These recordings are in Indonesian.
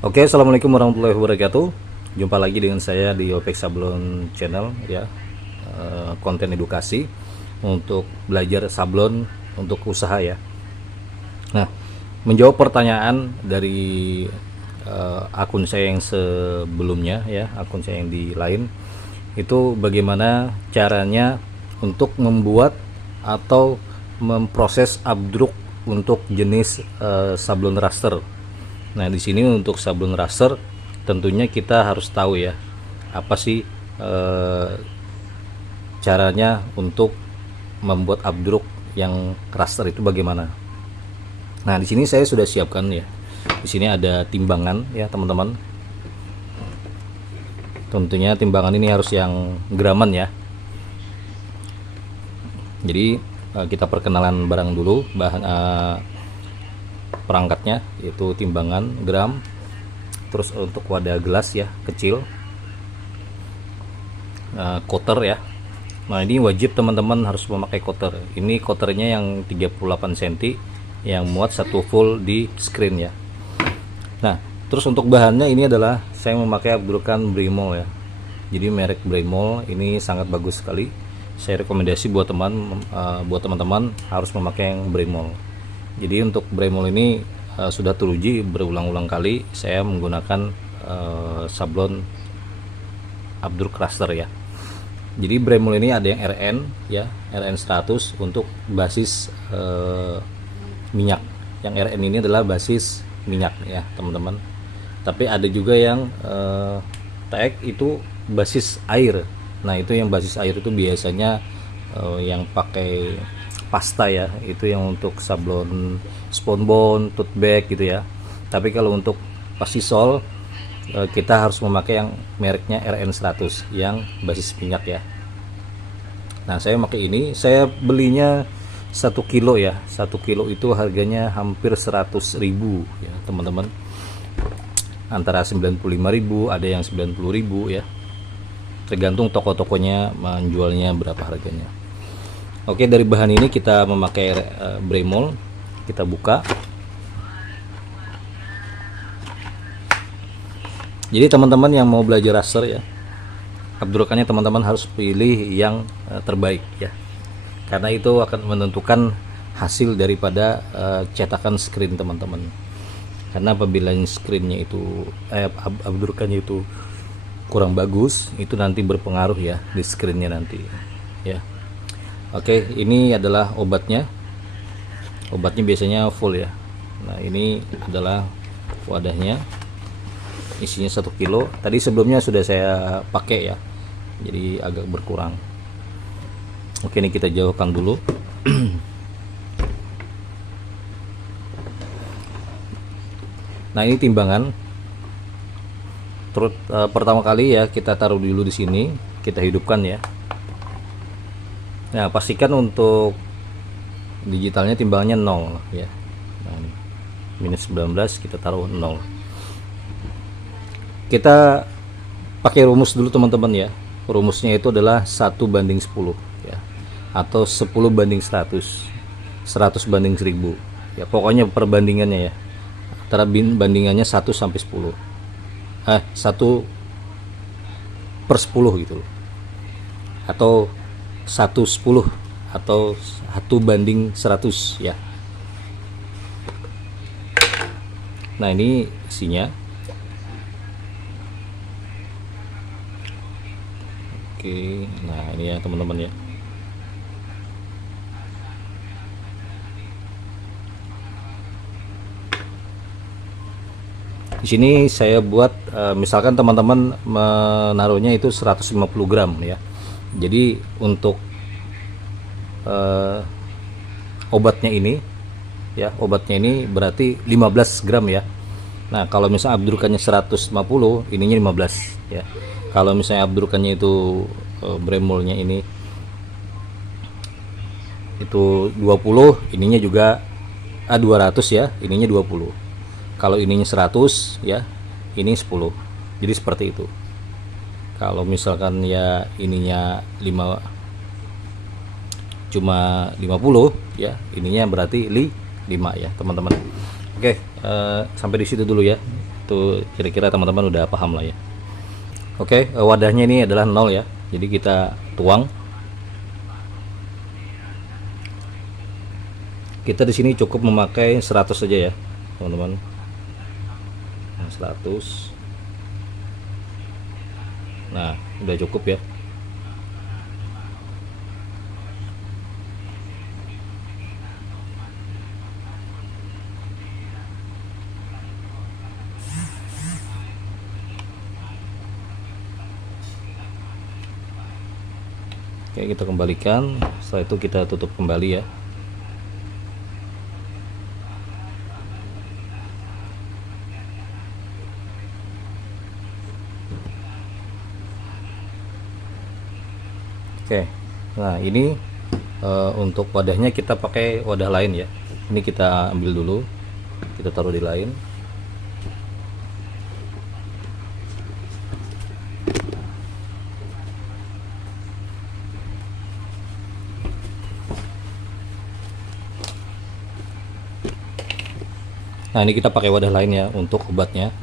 Oke, assalamualaikum warahmatullahi wabarakatuh. Jumpa lagi dengan saya di Opek Sablon Channel ya, konten edukasi untuk belajar sablon untuk usaha ya. Nah, menjawab pertanyaan dari akun saya yang sebelumnya ya, akun saya yang di lain itu bagaimana caranya untuk membuat atau memproses abdruk untuk jenis sablon raster. Nah, di sini untuk sablon raster tentunya kita harus tahu ya, apa sih caranya untuk membuat abdruk yang raster itu bagaimana. Nah, di sini saya sudah siapkan ya. Di sini ada timbangan ya, teman-teman. Tentunya timbangan ini harus yang graman ya. Jadi kita perkenalan barang dulu, bahan perangkatnya yaitu timbangan gram, terus untuk wadah gelas ya kecil, koter ya. Nah, ini wajib teman-teman harus memakai koter. Ini koternya yang 38 cm yang muat satu full di screen ya. Nah, terus untuk bahannya ini adalah saya memakai abdrukan Bremol ya. Jadi merek Bremol ini sangat bagus sekali. Saya rekomendasi buat teman-teman harus memakai yang Bremol. Jadi untuk Bremol ini sudah teruji berulang-ulang kali saya menggunakan sablon abdruk raster ya. Jadi Bremol ini ada yang RN ya, RN 100 untuk basis minyak. Yang RN ini adalah basis minyak ya teman-teman. Tapi ada juga yang TX itu basis air. Nah, itu yang basis air itu biasanya yang pakai pasta ya, itu yang untuk sablon sponbon, tote bag gitu ya. Tapi kalau untuk pasisol kita harus memakai yang mereknya RN 100 yang basis minyak ya. Nah, saya pakai ini, saya belinya 1 kilo ya. 1 kilo itu harganya hampir 100.000 ya teman-teman. Antara 95.000, ada yang 90.000 ya. Tergantung toko-tokonya menjualnya berapa harganya. Oke, dari bahan ini kita memakai Bremol. Kita buka. Jadi teman-teman yang mau belajar raster ya, abdrukannya teman-teman harus pilih yang terbaik ya, karena itu akan menentukan hasil daripada cetakan screen teman-teman. Karena apabila screennya itu abdrukannya itu kurang bagus, itu nanti berpengaruh ya di screennya nanti ya. Oke, ini adalah obatnya. Obatnya biasanya full ya. Nah, ini adalah wadahnya, isinya 1 kilo. Tadi sebelumnya sudah saya pakai ya, jadi agak berkurang. Oke, ini kita jauhkan dulu. Nah, ini timbangan. Terus pertama kali ya kita taruh dulu di sini, kita hidupkan ya. Nah, pastikan untuk digitalnya timbangannya 0 ya. Nah, ini minus 19 kita taruh 0. Kita pakai rumus dulu teman-teman ya. Rumusnya itu adalah 1:10 ya, atau 10:100, 100 banding 1000 ya. Pokoknya perbandingannya ya, antara bandingannya 1 sampai 10, 1/10 gitu loh, atau 1/10 atau 1:100 ya. Nah, ini isinya. Oke, nah ini ya teman-teman ya. Di sini saya buat misalkan teman-teman menaruhnya itu 150 gram ya. Jadi untuk obatnya ini ya, obatnya ini berarti 15 gram ya. Nah, kalau misalnya abdrukannya 150, ininya 15 ya. Kalau misalnya abdrukannya itu Bremolnya ini itu 20, ininya juga 200 ya, ininya 20. Kalau ininya 100 ya, ini 10. Jadi seperti itu. Kalau misalkan ya ininya cuma 50 ya, ininya berarti 5 ya teman-teman. Oke, sampai di situ dulu ya. Itu kira-kira teman-teman udah paham lah ya. Oke, wadahnya ini adalah 0 ya. Jadi kita tuang. Kita di sini cukup memakai 100 saja ya, teman-teman. Nah, 100. Nah, udah cukup ya. Oke, kita kembalikan. Setelah itu kita tutup kembali ya. Oke, nah ini untuk wadahnya kita pakai wadah lain ya. Ini kita ambil dulu, kita taruh di lain. Nah, ini kita pakai wadah lain ya untuk obatnya.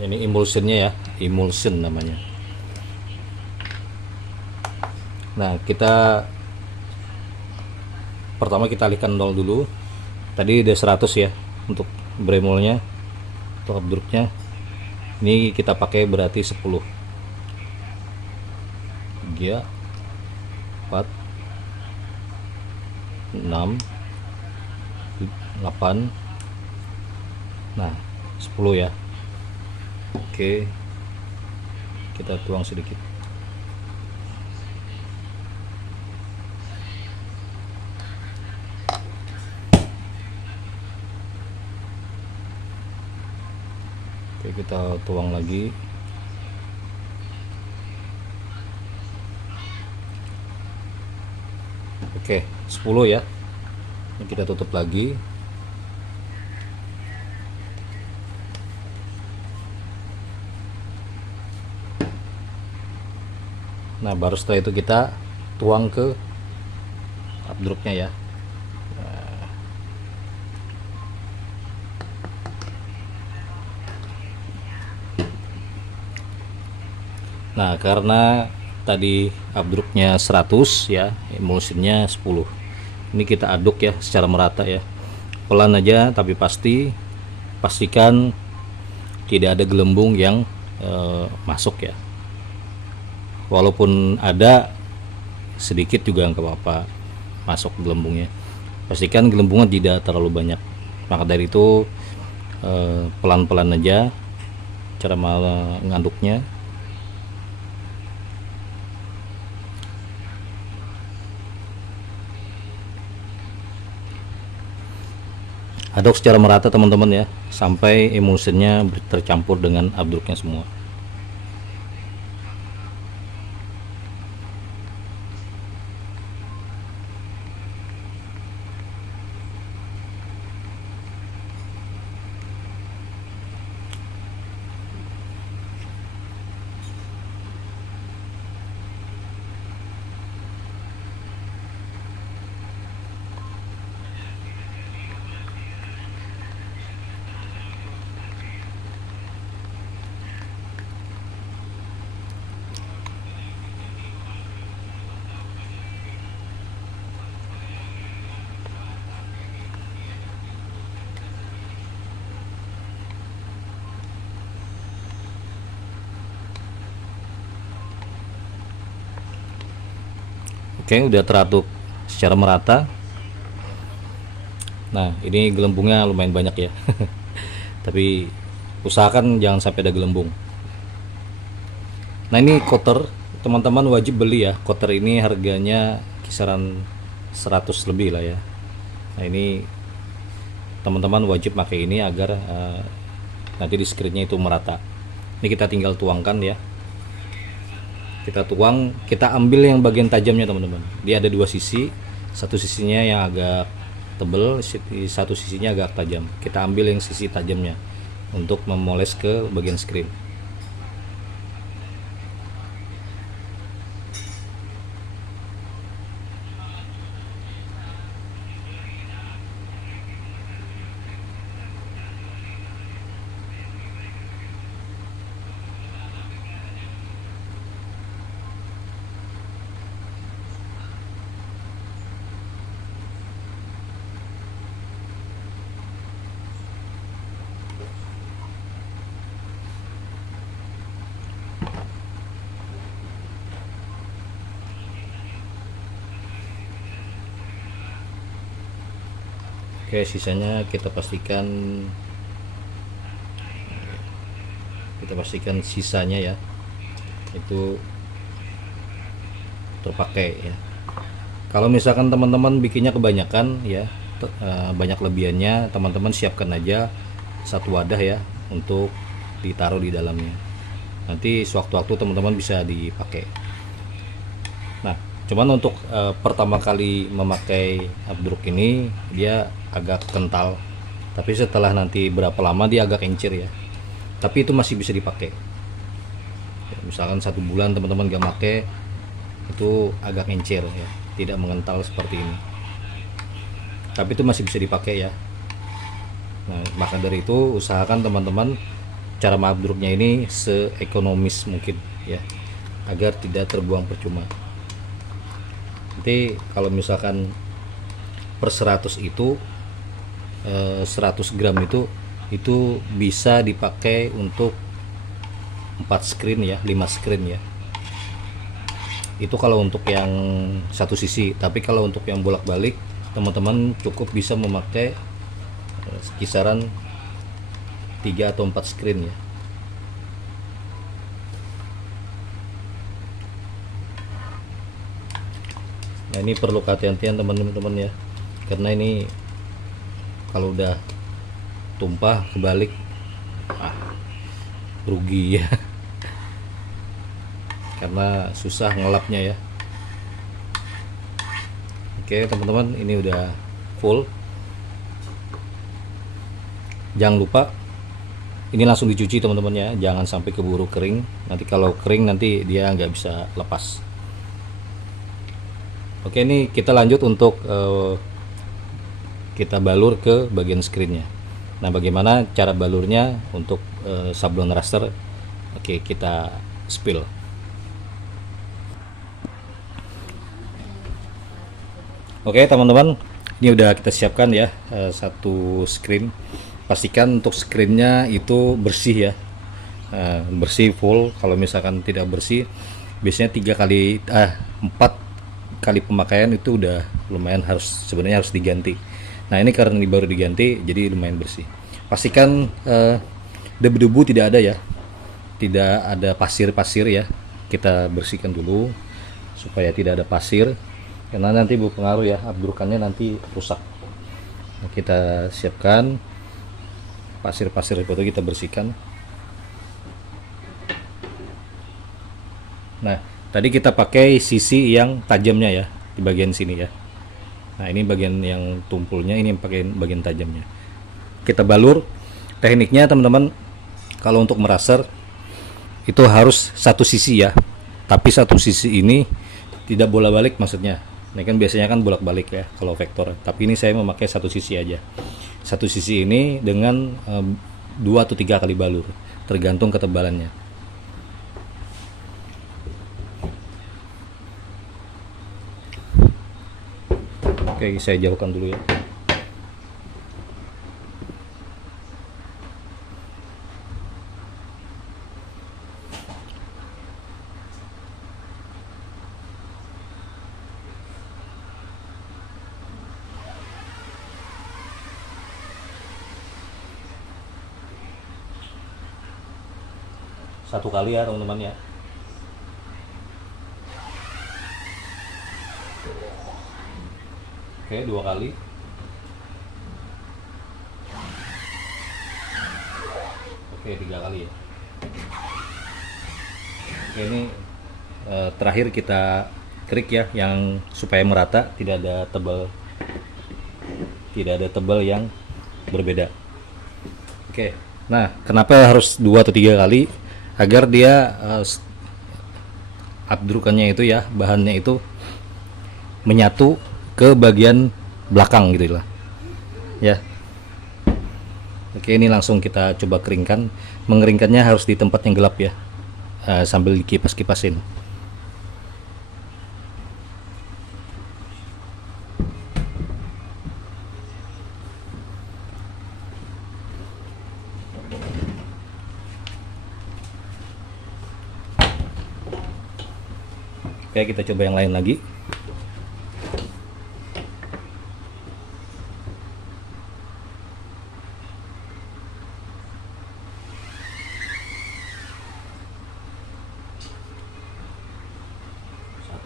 Ini emulsionnya ya, emulsion namanya. Nah, kita pertama kita alihkan 0 dulu. Tadi udah 100 ya untuk bremolnya, untuk abdruknya. Ini kita pakai berarti 10. 3 4 6 8. Nah, 10 ya. Oke, kita tuang sedikit. Oke, kita tuang lagi. Oke, 10 ya. Ini kita tutup lagi. Nah, baru setelah itu kita tuang ke abdruknya ya. Nah, karena tadi abdruknya 100 ya, emulsionnya 10. Ini kita aduk ya secara merata ya. Pelan aja tapi pastikan tidak ada gelembung yang masuk ya. Walaupun ada sedikit juga nggak apa-apa masuk gelembungnya. Pastikan gelembungnya tidak terlalu banyak. Maka dari itu pelan-pelan aja cara mengaduknya. Aduk secara merata teman-teman ya, sampai emulsionnya tercampur dengan abdruknya semua. Oke, udah teraduk secara merata. Nah, ini gelembungnya lumayan banyak ya. Tapi usahakan jangan sampai ada gelembung. Nah, ini coater, teman-teman wajib beli ya. Coater ini harganya kisaran 100 lebih lah ya. Nah, ini teman-teman wajib pakai ini agar nanti di screennya itu merata. Ini kita tinggal tuangkan ya. Kita tuang, kita ambil yang bagian tajamnya teman-teman. Dia ada dua sisi, satu sisinya yang agak tebal, satu sisinya agak tajam. Kita ambil yang sisi tajamnya untuk memoles ke bagian screen. Oke, sisanya kita pastikan sisanya ya itu terpakai ya. Kalau misalkan teman-teman bikinnya kebanyakan ya, banyak lebihannya, teman-teman siapkan aja satu wadah ya untuk ditaruh di dalamnya. Nanti sewaktu-waktu teman-teman bisa dipakai. Nah, cuman untuk pertama kali memakai abdruk ini dia agak kental, tapi setelah nanti berapa lama dia agak encer ya, tapi itu masih bisa dipakai ya. Misalkan 1 bulan teman-teman gak pakai, itu agak encer ya, tidak mengental seperti ini, tapi itu masih bisa dipakai ya. Nah, maka dari itu usahakan teman-teman cara mabdruknya ini seekonomis mungkin ya, agar tidak terbuang percuma. Nanti kalau misalkan per 100 itu 100 gram itu bisa dipakai untuk 4 screen ya, 5 screen ya. Itu kalau untuk yang satu sisi, tapi kalau untuk yang bolak-balik teman-teman cukup bisa memakai kisaran 3 atau 4 screen ya. Nah, ini perlu kehati-hatian teman-teman ya, karena ini kalau udah tumpah kebalik rugi ya. Karena susah ngelapnya ya. Oke teman-teman, ini udah full. Jangan lupa ini langsung dicuci teman-teman ya, jangan sampai keburu kering. Nanti kalau kering nanti dia nggak bisa lepas. Oke, ini kita lanjut untuk kita balur ke bagian screennya. Nah, bagaimana cara balurnya untuk sablon raster? Oke, kita spill. Oke teman-teman, ini udah kita siapkan ya satu screen. Pastikan untuk screennya itu bersih ya, bersih full. Kalau misalkan tidak bersih, biasanya 4 kali pemakaian itu udah lumayan, sebenarnya harus diganti. Nah, ini karena ini baru diganti jadi lumayan bersih. Pastikan debu-debu tidak ada ya, tidak ada pasir-pasir ya. Kita bersihkan dulu supaya tidak ada pasir, karena nanti berpengaruh ya, abdrukannya nanti rusak. Nah, kita siapkan pasir-pasir itu, kita bersihkan. Nah, tadi kita pakai sisi yang tajamnya ya, di bagian sini ya. Nah, ini bagian yang tumpulnya, ini pakai bagian tajamnya. Kita balur. Tekniknya teman-teman, kalau untuk meraser itu harus satu sisi ya, tapi satu sisi ini tidak bolak-balik maksudnya. Ini kan biasanya kan bolak-balik ya kalau vektor, tapi ini saya memakai satu sisi aja. Satu sisi ini dengan 2 atau 3 kali balur, tergantung ketebalannya. Oke, saya jauhkan dulu ya. Satu kali ya teman-teman ya. Oke, 2 kali. Oke, 3 kali ya. Oke, ini terakhir kita trik ya, yang supaya merata, tidak ada tebal yang berbeda. Oke, nah kenapa harus 2 atau 3 kali? Agar dia abdrukannya itu ya, bahannya itu menyatu ke bagian belakang gitu lah ya. Oke, ini langsung kita coba keringkan. Mengeringkannya harus di tempat yang gelap ya, sambil dikipas-kipasin. Oke, kita coba yang lain lagi.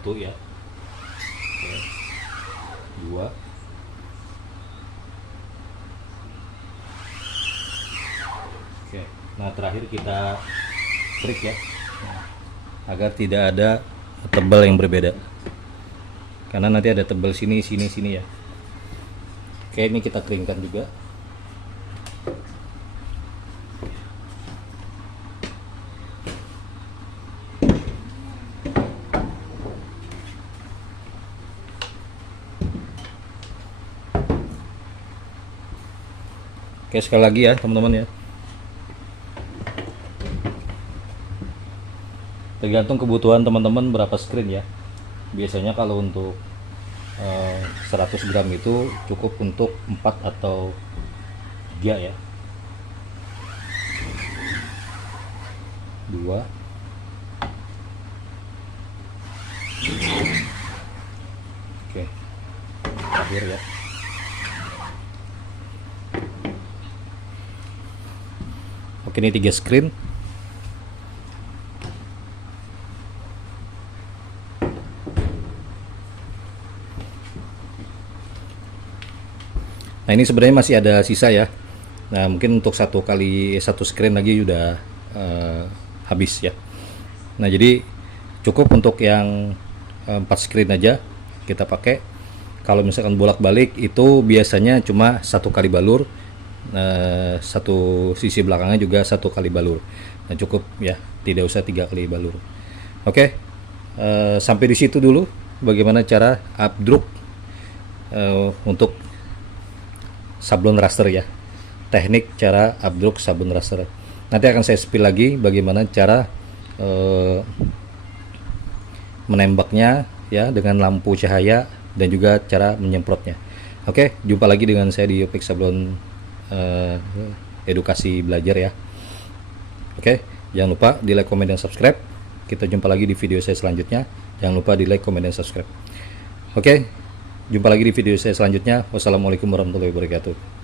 satu ya. Oke. Dua. Oke. Nah, terakhir kita trik ya, agar tidak ada tebal yang berbeda, karena nanti ada tebal sini sini ya. Oke, ini kita keringkan juga. Oke, sekali lagi ya teman-teman ya, tergantung kebutuhan teman-teman berapa screen ya. Biasanya kalau untuk 100 gram itu cukup untuk 4 atau 3 ya. 2. Oke, terakhir ya. Oke, ini 3 screen. Nah, ini sebenarnya masih ada sisa ya. Nah, mungkin untuk satu screen lagi udah habis ya. Nah, jadi cukup untuk yang 4 screen aja kita pakai. Kalau misalkan bolak-balik itu biasanya cuma 1 kali balur, satu sisi belakangnya juga 1 kali balur. Nah, cukup ya, tidak usah 3 kali balur. Oke, sampai di situ dulu bagaimana cara updruk untuk sablon raster ya, teknik cara updruk sablon raster. Nanti akan saya spill lagi bagaimana cara menembaknya ya, dengan lampu cahaya dan juga cara menyemprotnya. Oke, jumpa lagi dengan saya di Opik Sablon Edukasi Belajar ya. Oke, jangan lupa di like, komen, dan subscribe. Kita jumpa lagi di video saya selanjutnya. Jangan lupa di like, komen, dan subscribe. Oke, jumpa lagi di video saya selanjutnya. Wassalamualaikum warahmatullahi wabarakatuh.